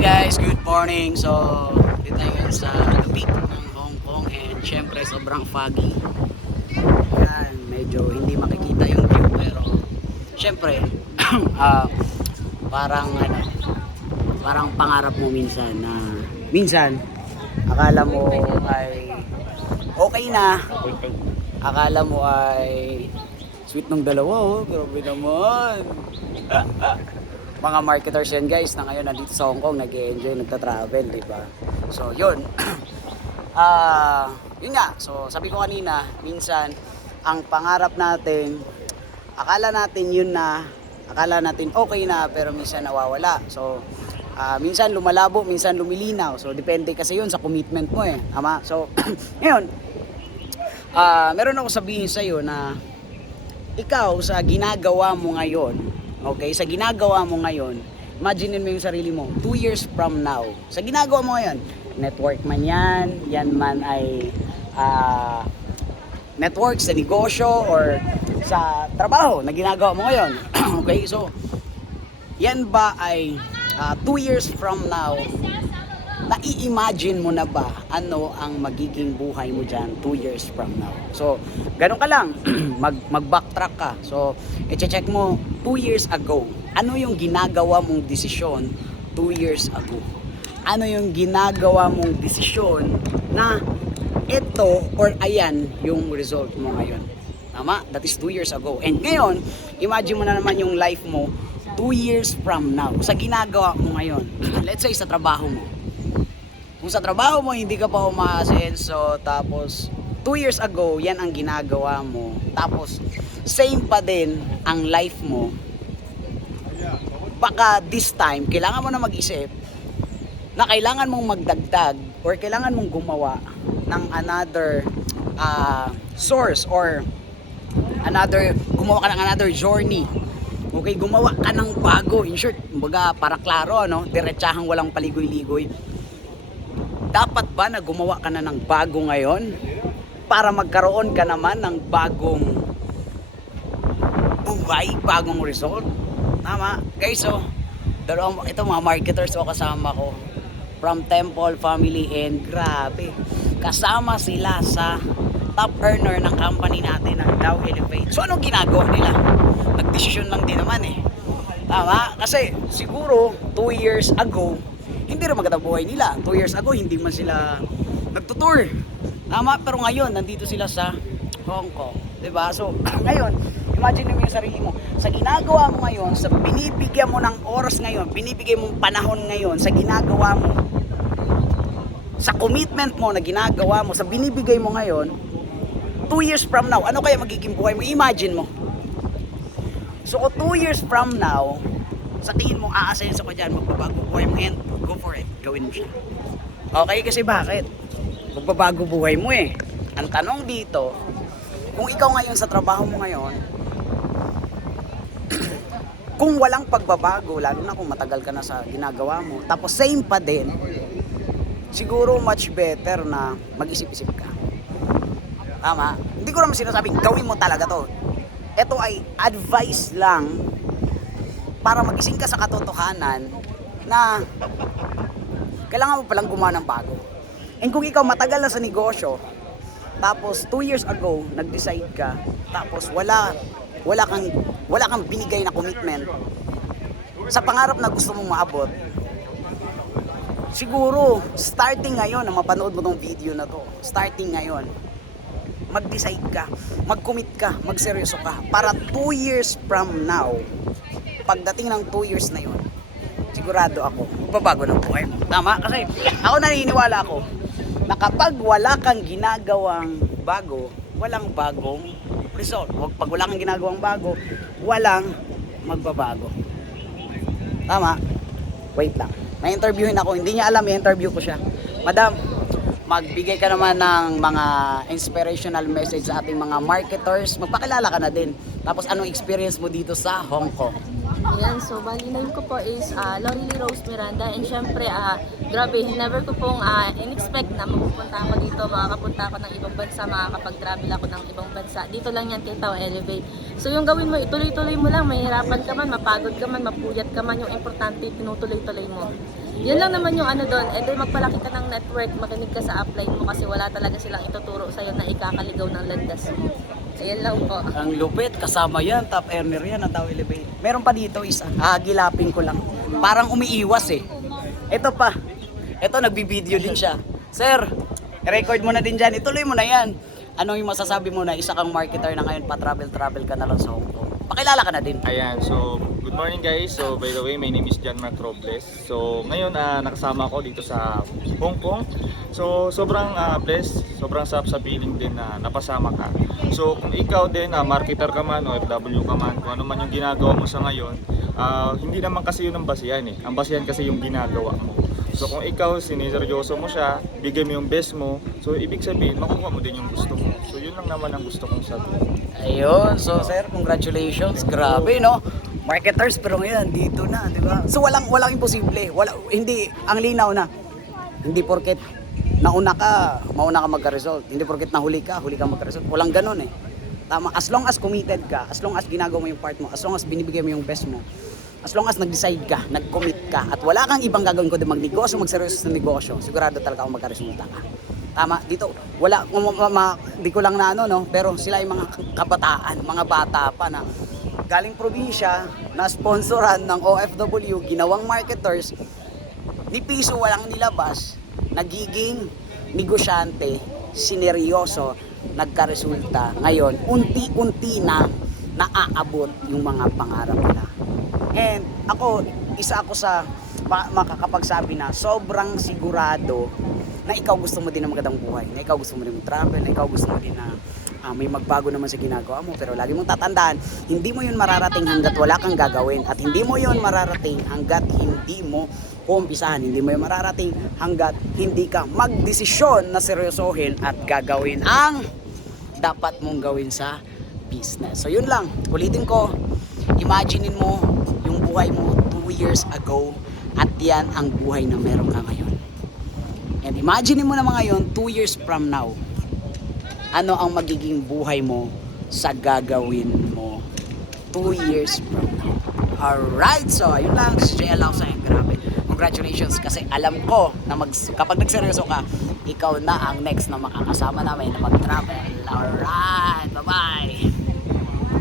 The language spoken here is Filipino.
guys, good morning. So, dito tayo sa peak ng Hong Kong and syempre sobrang foggy. Yan, medyo hindi makikita yung view pero syempre ah, parang ano, parang pangarap mo minsan na minsan akala mo ay okay na. Akala mo ay sweet ng dalawa oh, grabe naman. mga marketers yan guys na ngayon nandito sa Hong Kong nag-enjoy, nagta-travel, di ba? So, yun. Ah, yun nga. So, sabi ko kanina, minsan ang pangarap natin, akala natin yun na, akala natin okay na, pero minsan nawawala. So, ah, minsan lumalabo, minsan lumilinaw. So, depende kasi yun sa commitment mo eh. Tama? So, ngayon, ah, meron ako sabihin sa'yo na ikaw sa ginagawa mo ngayon, okay, sa ginagawa mo ngayon, imagine mo yung sarili mo, two years from now, sa ginagawa mo ngayon, network man yan, yan man ay ah, network sa negosyo or sa trabaho na ginagawa mo ngayon. okay, so, yan ba ay ah, two years from now, nai-imagine mo na ba ano ang magiging buhay mo dyan two years from now? So, ganun ka lang, mag, mag-backtrack ka. So, i-check mo two years ago, ano yung ginagawa mong desisyon two years ago? Ano yung ginagawa mong desisyon na ito or ayan yung result mo ngayon? Tama? That is two years ago. And ngayon, imagine mo na naman yung life mo two years from now sa ginagawa mo ngayon. Let's say sa trabaho mo kung sa trabaho mo hindi ka pa umaasenso tapos 2 years ago yan ang ginagawa mo. Tapos same pa din ang life mo. Baka this time kailangan mo na mag-isip na kailangan mong magdagdag or kailangan mong gumawa ng another ah, source or another gumawa ka ng another journey. Okay, gumawa ka ng bago. In short, kumbaga para klaro, ano, diretsahang walang paligoy-ligoy dapat ba na gumawa ka na ng bago ngayon para magkaroon ka naman ng bagong buhay, bagong result? Tama? Guys, so, dalawang, ito mga marketers o kasama ko from Temple Family and grabe, kasama sila sa top earner ng company natin ng Dow Elevate. So, anong ginagawa nila? Nagdesisyon lang din naman eh. Tama? Kasi siguro 2 years ago, hindi rin maganda buhay nila. 2 years ago, hindi man sila nagtutour. Tama? Pero ngayon, nandito sila sa Hong Kong. ba? So, ngayon, imagine mo yung sarili mo. Sa ginagawa mo ngayon, sa binibigyan mo ng oras ngayon, binibigay mong panahon ngayon, sa ginagawa mo, sa commitment mo na ginagawa mo, sa binibigay mo ngayon, 2 years from now, ano kaya magiging buhay mo? Imagine mo. So, kung 2 years from now, sa tingin mo, aasenso ka dyan, magbabago buhay mo yan, go for it. Gawin mo siya. Okay, kasi bakit? Magbabago buhay mo eh. Ang tanong dito, kung ikaw ngayon sa trabaho mo ngayon, kung walang pagbabago, lalo na kung matagal ka na sa ginagawa mo, tapos same pa din, siguro much better na mag-isip-isip ka. Tama? Hindi ko naman sinasabing gawin mo talaga to. Ito ay advice lang para magising ka sa katotohanan na kailangan mo palang gumawa ng bago. And kung ikaw matagal na sa negosyo, tapos 2 years ago, nag-decide ka, tapos wala, wala kang, wala kang binigay na commitment sa pangarap na gusto mong maabot, siguro, starting ngayon na mapanood mo tong video na to, starting ngayon, mag-decide ka, mag-commit ka, magseryoso ka, para 2 years from now, pagdating ng 2 years na yun, sigurado ako, babago ng buhay mo. Tama? Kasi ako naniniwala ako na kapag wala kang ginagawang bago, walang bagong result. Wag pag wala kang ginagawang bago, walang magbabago. Tama? Wait lang. May interviewin ako. Hindi niya alam, may interview ko siya. Madam, magbigay ka naman ng mga inspirational message sa ating mga marketers. Magpakilala ka na din. Tapos anong experience mo dito sa Hong Kong? Ayan, so bali name ko po is uh, Lorely Rose Miranda and syempre, ah grabe, never ko pong ah, in-expect na mapupunta ako dito, makakapunta ako ng ibang bansa, makakapag-travel ako ng ibang bansa. Dito lang yan, Tita, Elevate. So yung gawin mo, ituloy-tuloy mo lang, mahirapan ka man, mapagod ka man, mapuyat ka man, yung importante, tinutuloy-tuloy mo. Yun lang naman yung ano doon, eh di magpalaki ka ng network, makinig ka sa upline mo kasi wala talaga silang ituturo sa'yo na ikakaligaw ng landas mo. Ayan lang po. Ang lupit, kasama yan, top earner yan, ang tao elevate. Meron pa dito isa, agilapin ko lang. Parang umiiwas eh. Ito pa, ito nagbibideo din siya. Sir, record mo na din dyan, ituloy mo na yan. Ano yung masasabi mo na isa kang marketer na ngayon pa-travel-travel ka na lang sa Hong Kong? Pakilala ka na din. Ayan, so good morning guys. So by the way, my name is John Mark Robles. So ngayon ah, nakasama ako dito sa Hong Kong. So sobrang ah, blessed, sobrang sarap sa feeling din na napasama ka. So kung ikaw din, ah, marketer ka man, OFW ka man, kung ano man yung ginagawa mo sa ngayon, ah, hindi naman kasi yun ang basihan eh. Ang basihan kasi yung ginagawa mo. So kung ikaw, siniseryoso mo siya, bigay mo yung best mo, so ibig sabihin, makukuha mo din yung gusto mo. So yun lang naman ang gusto kong sabihin. Ayun, so sir, congratulations. Grabe, no? Marketers, pero ngayon, dito na, di ba? So walang, walang imposible. Wala, hindi, ang linaw na. Hindi porket nauna ka, mauna ka magka-result. Hindi porket nahuli ka, huli ka magka-result. Walang ganun eh. Tama, as long as committed ka, as long as ginagawa mo yung part mo, as long as binibigay mo yung best mo, as long as nag-decide ka, nag-commit ka, at wala kang ibang gagawin kundi magnegosyo, magseryoso sa negosyo, sigurado talaga kung magka-resulta ka. Tama, dito, wala, ma, ma, ma- di ko lang na ano, no, pero sila yung mga kabataan, mga bata pa na galing probinsya, na sponsoran ng OFW, ginawang marketers, ni piso walang nilabas, nagiging negosyante, sineryoso, nagkaresulta. Ngayon, unti-unti na naaabot yung mga pangarap nila. And ako, isa ako sa ma- makakapagsabi na sobrang sigurado na ikaw gusto mo din ng magandang buhay, na ikaw gusto mo din mag-travel, na ikaw gusto mo din na ah, may magbago naman sa ginagawa mo. Pero lagi mong tatandaan, hindi mo yun mararating hanggat wala kang gagawin. At hindi mo yun mararating hanggat hindi mo umpisahan. Hindi mo yun mararating hanggat hindi ka magdesisyon na seryosohin at gagawin ang dapat mong gawin sa business. So yun lang, ulitin ko, imaginein mo buhay mo 2 years ago at yan ang buhay na meron ka ngayon. And imagine mo naman ngayon, 2 years from now, ano ang magiging buhay mo sa gagawin mo 2 years from now. Alright, so ayun lang, si JL sa'yo, grabe. Congratulations kasi alam ko na mag, kapag nagseryoso ka, ikaw na ang next na makakasama namin na mag-travel. Alright, bye-bye!